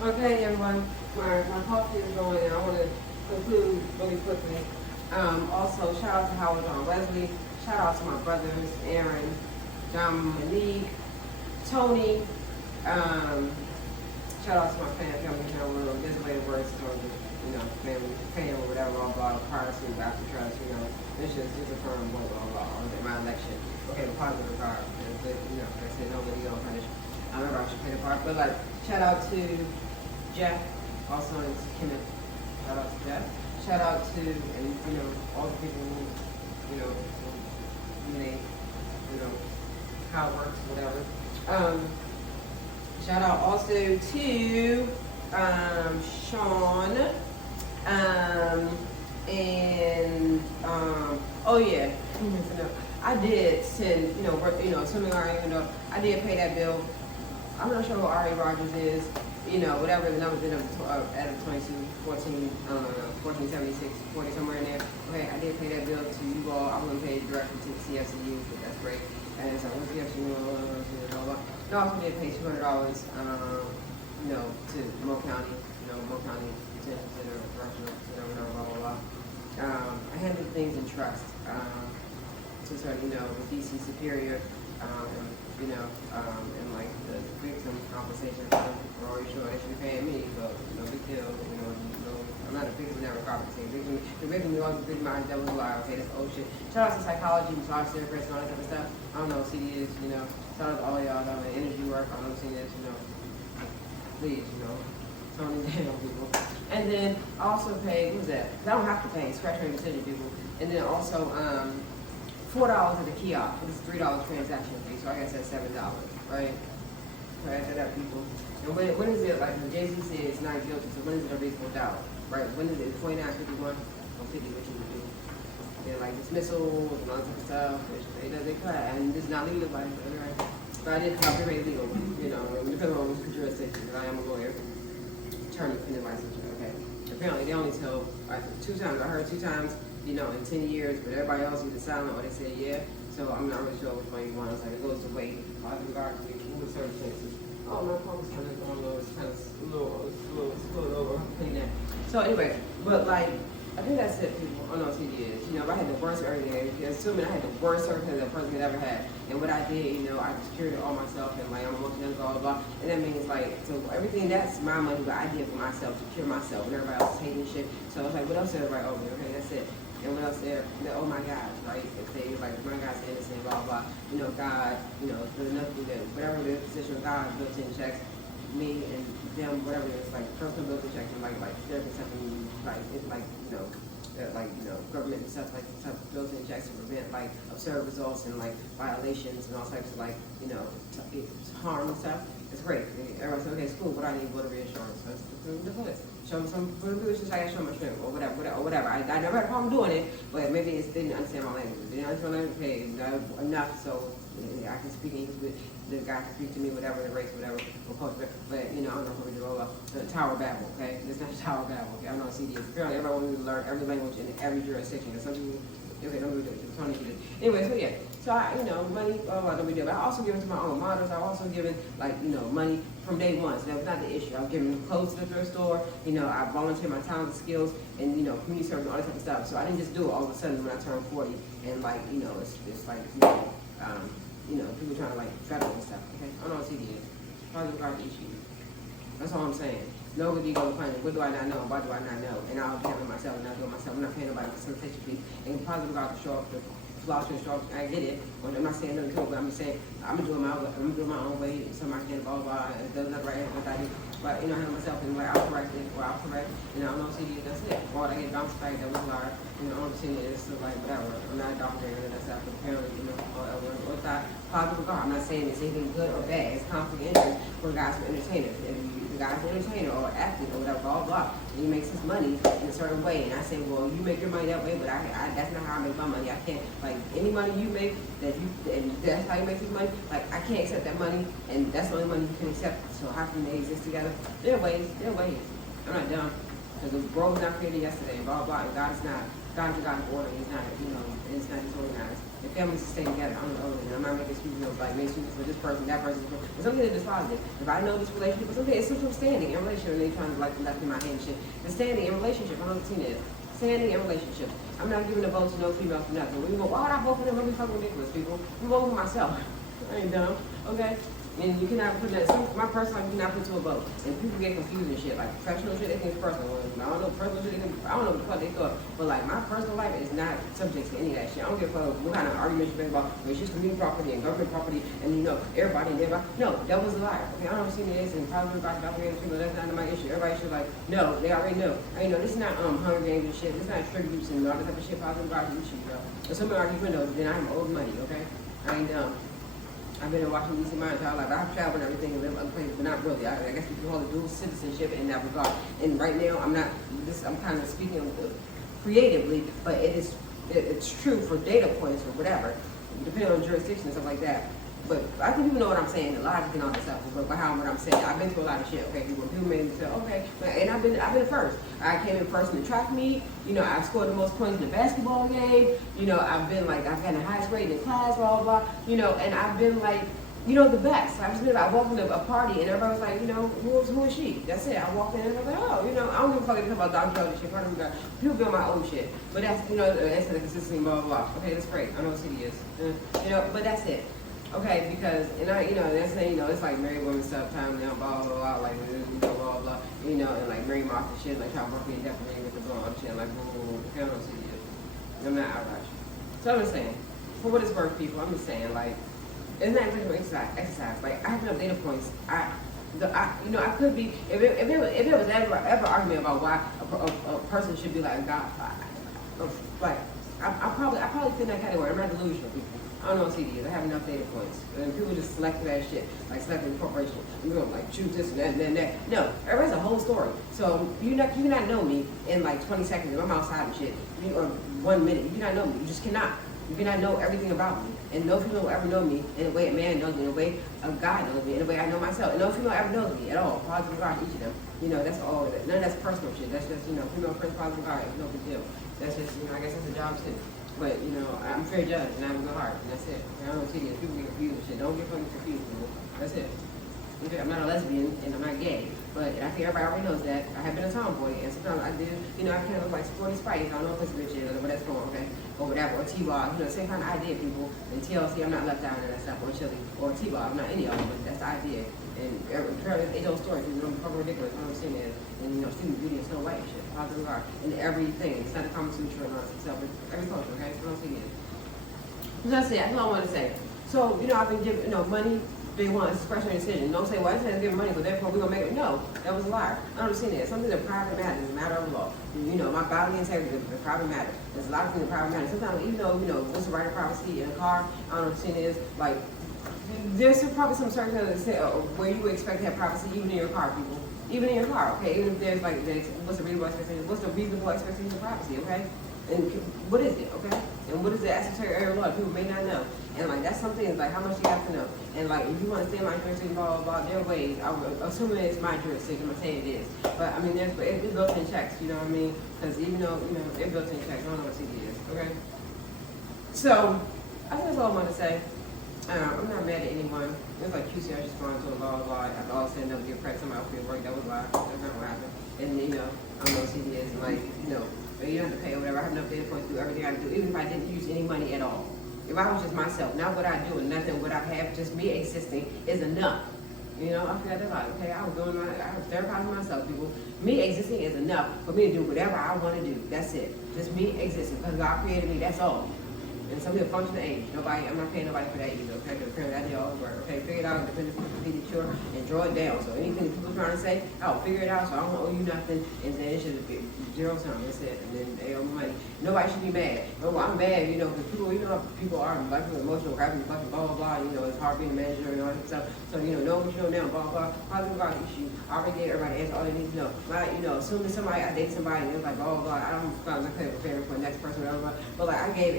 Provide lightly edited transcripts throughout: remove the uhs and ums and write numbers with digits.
Okay, everyone, my coffee is going, and I want to conclude really quickly. Also, shout out to Howard John Wesley. Shout out to my brothers, Aaron, John Malik, Tony. Shout out to my family, there's a way to words to family, fam or whatever, blah, blah, prior to, after trust, it's just a firm, blah, blah, blah, on my election. Okay, the positive regard, like I said, nobody gonna punish. I remember I should play the part, but like, shout out to Jeff, also known as Kenneth. Shout out to Jeff. Shout out to, and all the people who, who made, how it works, whatever. Shout out also to Sean, and oh yeah, I did send, assuming I did pay that bill. I'm not sure who Ari Rogers is, whatever the numbers did at 22, 14, 1476, 40, somewhere in there. Okay, I did pay that bill to you all. I'm going to pay it directly to the CFCU, but that's great. And so, what's the CFCU? No, I also did pay $200, to Mo County, Mo County Detention Center, Correctional Center, blah, blah, blah. I handled things in trust, to sort of, with DC Superior, and like the victim compensation, we're already sure they should be paying me, but no big deal, I'm not a victim, never compensated. The victim, you always victimized, that was a lie, okay, that's old shit. Shout out to psychology, massage therapists, and all that type of stuff. I don't know what CD is, shout out to all y'all that have energy work, I don't know what CD is, please, tone it down, people. And then I also paid, what was that? I don't have to pay, scratch my decision, people. And then also, $4 at the kiosk. It's a $3 transaction fee, so I guess that's $7, right? So add that up, people. And when is it, like when Jay-Z says it's not guilty, so when is it a reasonable doubt, right? When is it 29.51 or 50, what you would do? Then like dismissals and all that type of stuff, which they cut, and it's not legal, right? But I did copyright legal, depending on which jurisdiction, because I am a lawyer, attorney, pending licensure, okay? Apparently they only tell, 2 times, I heard 2 times, in 10 years, but everybody else either silent or they say yeah. So I'm not really sure which one you want. It's like it goes to weight. I regard to with certain cases. Oh, my phone's kind of going low. It's kind of slowed over. Clean that. So anyway, but like I think that's it, people. Oh no, CD is. If I had the worst everything, assuming I had the worst circumstance that a person could ever have, and what I did, I secured it all myself, and like I'm emotional, blah blah blah. And that means like so everything that's my money, but I did for myself, secure myself, and everybody else is hating shit. So it's like, what else is everybody over? Okay, that's it. And what else there? Oh my God, right? If they like, my God's innocent, blah blah. God, there's nothing that whatever the position of God built in checks me and them, whatever it is, like personal built in checks, and like there can something like it's like government and stuff like stuff built in checks to prevent like absurd results and like violations and all types of like harm and stuff. It's great. Everyone says, okay, it's cool, but I need voter reinsurance. So the police. Show them some just like I show my strength or whatever. I never had a problem doing it, but maybe they didn't understand my language. They didn't understand my language, okay, enough so I can speak English with the guy can speak to me, whatever, the race, whatever, or culture. But I don't know what to roll up. The Tower Babel, okay? It's not Tower Babel, okay? I don't know CD is. Apparently everybody wants to learn every language in every jurisdiction. And some people don't do it. Tony did it. Anyway, so yeah. So I, money, don't be doing. But I also give it to my own models. I've also given money from day one. So that was not the issue. I've given clothes to the thrift store. I volunteered my talent, skills, and community service, and all that type of stuff. So I didn't just do it all of a sudden when I turned 40, and it's like people trying to like federal and stuff. Okay, I don't know what CD is. Positive regard to issue. That's all I'm saying. Nobody goes to what do I not know? Why do I not know? And I'll handle it myself and I'll do it myself. I'm not paying nobody for facilitation fee. And positive regard to show up, the flaws to show up. I get it. I'm not saying nothing to it, but I'm just saying I'm doing my own way. Somebody can blah blah. It doesn't look right what I do. But I handle myself and I'll correct it or I'll correct. I don't know CD. That's it. Or I get bounced back. That was hard. I'm saying it's like whatever. I'm not a doctor and that's stuff. Apparently, or that positive regard. I'm not saying it's anything good or bad. It's conflict of interest for guys who are entertainers. Guy's an entertainer or athlete or whatever, blah, blah, and he makes his money in a certain way. And I say, well, you make your money that way, but I that's not how I make my money. I can't, like, any money you make, and that's how you make his money, like, I can't accept that money, and that's the only money you can accept. So how can they exist together? There are ways. I'm not dumb. Because the world was not created yesterday, and blah, blah, and God God's a God of order. He's not, it's not disorganized. The families stay together. I'm the older, and I'm not making excuses, like make excuses for this person, that person. But something that is positive. If I know this relationship, but something it's some standing in relationship, and they trying to like left in my hand and shit. The standing in relationship. I know what teen is. Standing in relationships. I'm not giving a vote to no female for nothing. We go, why would I vote for them? Really fucking ridiculous, people. I'm voting for myself. I ain't dumb. Okay. And you cannot put that, my personal life, you cannot put to a vote. And people get confused and shit. Like professional shit, they think it's personal. I don't know, personal shit, I don't know what the fuck they thought. But like, my personal life is not subject to any of that shit. I don't give a fuck what kind of arguments you think about. It's just community property and government property and, everybody and everybody. No, that was a liar. Okay, I don't see this and probably about people, that's not my issue. Everybody should like, no, they already know. This is not Hunger Games and shit. This is not tributes and all that type of shit. Positive about issue, bro. If somebody argues windows, then I'm owed money, okay? I ain't dumb. I've been in Washington, D.C. my entire life. I've traveled and everything and lived other places, but not really. I guess we can call it dual citizenship in that regard. And right now, I'm kind of speaking creatively, but it's true for data points or whatever, depending on jurisdiction and stuff like that. But I think people know what I'm saying, the logic and all that stuff, but what I'm saying. I've been through a lot of shit, okay? People made me say, okay, and I've been first. I came in first in the track meet, I've scored the most points in the basketball game, I've had the highest grade in class, blah, blah, blah, and I've been like, the best. I walked into a party and everybody was like, who is she? That's it. I walked in and I was like, oh, I don't give a fuck if you talk about Don Quixote shit, people build my own shit. But that's, that's the consistency, blah, blah, blah. Okay, that's great. I know what city is. But that's it. Okay, because, that's saying, it's like married women stuff, time now, blah, blah, blah, like, blah, blah, blah, and like Mary Martha shit, like, trying to work me definitely with the blonde shit, like, boom, boom, boom. Okay, I don't see it. I'm not outright. So I'm just saying, for what it's worth, people, I'm just saying, like, it's not exactly exercise. Like, I have enough data points. I could be, if it was ever argument about why a person should be like a godfather, like, I probably fit in that category. I'm not delusional, people. I don't know what CD is. I have enough data points. And people just select that shit, like selecting corporation. Like choose this and that. No, everybody's a whole story. So you cannot know me in like 20 seconds if I'm outside and shit. Or 1 minute. You cannot know me. You just cannot. You cannot know everything about me. And no female will ever know me in the way a man knows me, in the way a guy knows me, in the way I know myself. And no female ever knows me at all. Positive regard to each of them. That's all. None of that's personal shit. That's just, female friends, positive regard. No big deal. That's just, I guess that's a job too. But, I'm fair judge and I have a good heart, and that's it. I don't see it. People get confused and shit. Don't get fucking confused, people. That's it. Okay, I'm not a lesbian and I'm not gay, but I think everybody already knows that. I have been a tomboy, and sometimes I do, I kind of look like Sporty Spice. I don't know if it's a bitch or what that's for, okay? Or whatever, or T-Ball, same kind of idea, people. And TLC, I'm not left out in that stuff, or Chili, or T-Ball, I'm not any of them, but that's the idea. And it's old story, people don't fucking ridiculous, I don't understand it. And, student beauty and Snow White and shit, positive regard, and everything. It's not a Kama Sutra or itself, it's every culture, okay? I don't see it. That's it, that's all I want to say. So, I've been given, money. They want a discretionary decision. Don't say, well, I just had to give money, but therefore we're going to make it. No, that was a liar. I don't understand that. Something that private matters is a matter of law. My bodily integrity is a private matter. There's a lot of things that private matter. Sometimes, even though, what's the right of privacy in a car, I don't understand it is, like, there's probably some certain things that say, where you would expect to have privacy even in your car, people. Even in your car, okay? Even if there's, like, what's the reasonable expectation? What's the reasonable expectation of privacy, okay? And what is it, okay? And what is the esoteric area of law? People may not know. And like that's something like how much you have to know. And like if you want to stay in my jurisdiction, blah blah blah, there are ways. I'm assuming it's my jurisdiction. I'm saying it is. But I mean, it's built-in checks. You know what I mean? Because even though it's built-in checks, I don't know what CD is. Okay. So I think that's all I want to say. I'm not mad at anyone. It's like QC, I just responded to a blah blah blah. After all said and done, get pregnant, somebody else get work. That was a lie. That's not what happened. And I don't know what CD is. And like but you don't have to pay or whatever. I have enough data points to do everything I do, even if I didn't use any money at all. If I was just myself, not what I do and nothing what I have, just me existing is enough. I forgot that lot. Okay, I was therapizing myself, people. Me existing is enough for me to do whatever I want to do. That's it. Just me existing because God created me. That's all. And some people function age. I'm not paying nobody for that either. Okay, because apparently that did all the work. Okay, figure it out, independent, completely pure, and draw it down. So anything that people are trying to say, I'll figure it out. So I don't owe you nothing, and then it should be zero sum. That's it. And then they owe me money. Nobody should be mad. No, I'm mad. Because people are like emotional, grabbing, fucking blah blah blah. It's hard being a manager and all that stuff. So know what you know now, blah blah. Positive about the issue. I already gave everybody answer all they need to know. Assuming I dated somebody and it was like blah blah blah. I don't know if I'm preparing for the next person or whatever. But like I gave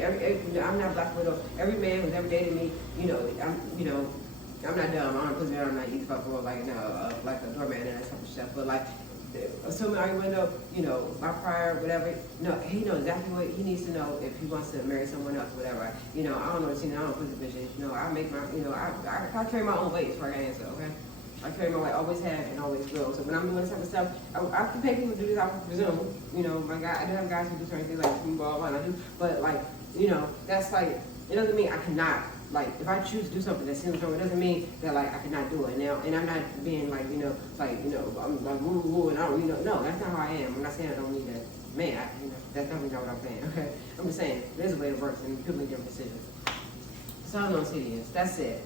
I'm not Black Widow. Every man who's ever dated me, I'm not dumb. I'm not pussy. I'm not easy fuck or like a doorman and that type of stuff. But like assuming I end up, you know, my prior, whatever, no, he knows exactly what he needs to know if he wants to marry someone else, whatever. You know, I don't know, you know, I don't put the bitches, you know, I make my, you know, I carry my own weight, so I can answer, okay? I carry my weight, always have and always will. So when I'm doing this type of stuff, I can pay people to do this, I presume. You know, my guy, I do have guys who do certain things like blah, blah, blah, I do, but like, you know, that's like, it doesn't mean I cannot. Like, if I choose to do something that seems wrong, it doesn't mean that, like, I cannot do it now. And I'm not being, like, you know, I'm like, woo, woo, and I don't, you know, no, that's not how I am. I'm not saying I don't need that man, you know, that's definitely not what I'm saying, okay? I'm just saying, there's a way it works, and people make different decisions. So I don't know what that's it.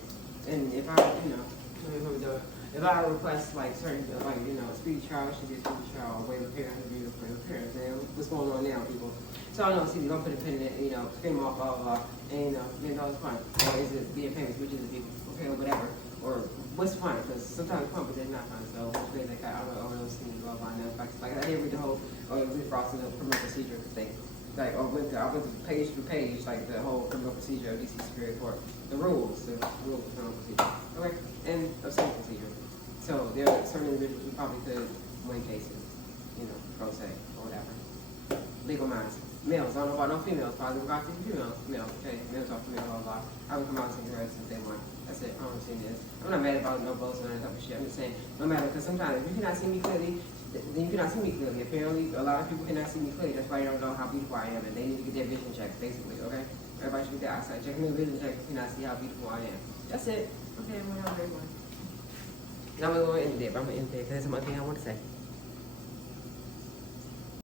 And if I, you know, if I request, like, certain, like, you know, a speedy trial, it should be a speedy trial, or waive appearance, review of appearance, and what's going on now, people? So I don't know, see, don't put a pin in it, you know, scream off, blah, blah, blah, and, you know, $1 million fine. Or is it being famous, which is it, people, okay, or whatever. Or what's fun, because sometimes fun, but they're not fun. So which way they got, I don't know, see, blah, blah, blah. Like, I didn't read the whole, Lee Frosting the criminal procedure thing. Like, I went to page through page, like, the whole criminal procedure of DC Superior Court. The rules of criminal procedure. Okay, and of civil procedure. So there are certain individuals who probably could win cases, you know, pro se, or whatever. Legal minds. Males, I don't know about no females, probably about females, okay, males are female, blah, blah. I would come out and say girls since they want. That's it, I don't see this. I'm not mad about no votes or that type of shit. I'm just saying, no matter, because sometimes if you cannot see me clearly, then you cannot see me clearly. Apparently, a lot of people cannot see me clearly. That's why they don't know how beautiful I am, and they need to get their vision checked, basically, okay? Everybody should get their eyesight checked, and their vision checked if you cannot see how beautiful I am. That's it. Okay, I'm going to have a great one. Now I'm going to end it there, but I'm going to end it there because there's some other thing I want to say.